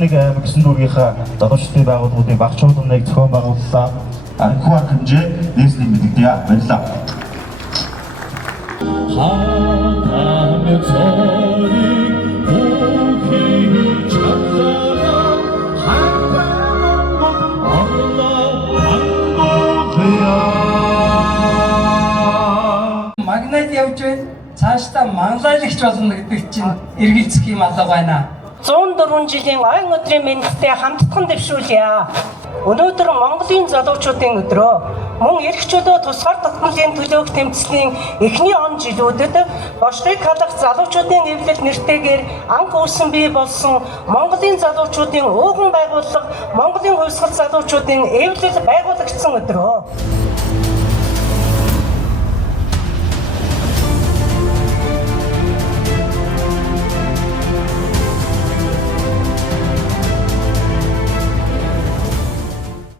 91 аймаг 9 дүүргийнхаа залуучуудын байгууллагуудын багц чуулганыг зохион байгууллаа. Анхуу арга хэмжээ нээснийг мэдэгдэе. Баярлалаа. Магнит явж байна. Цаашдаа манлайлагч болно гэдэг чинь эргэлзэх юм алга байна. 104 жилийн ойн өдрийн мэндтэй хамтдхан дэвшүүлье. Өнөөдөр Монголын залуучуудын өдрөө мөн эрх чөлөө тусгаар тогтнолын төлөөх тэмцлийн эхний он жилүүдэд бошлыг халах залуучуудын эвлэл нэртэйгээр анх үүсэн бий болсон Монголын залуучуудын ууган байгууллага Монголын хувьсгал залуучуудын эвлэл байгуулагдсан өдрөө.